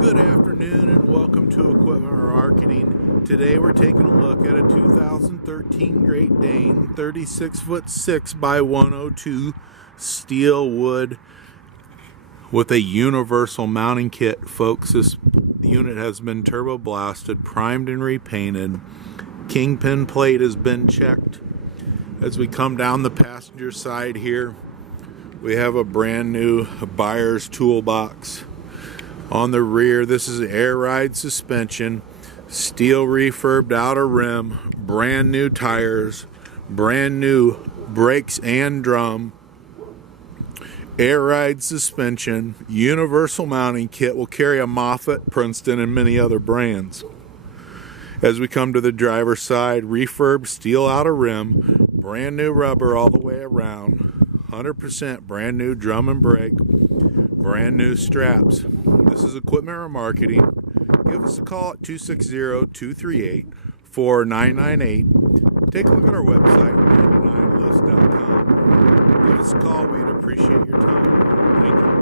Good afternoon and welcome to Equipment Marketing. Today we're taking a look at a 2013 Great Dane 36-foot 6 by 102 steel wood with a universal mounting kit. Folks, this unit has been turbo blasted, primed and repainted. Kingpin plate has been checked. As we come down the passenger side here, we have a brand new buyer's toolbox. On the rear, this is air ride suspension, steel refurbed outer rim, brand new tires, brand new brakes and drum, air ride suspension, universal mounting kit. Will carry a Moffett, Princeton, and many other brands. As we come to the driver's side, refurbed steel outer rim, brand new rubber all the way around, 100% brand new drum and brake, brand new straps. This is Equipment Marketing. Give us a call at 260-238-4998. Take a look at our website, 99list.com. Give us a call. We'd appreciate your time. Thank you.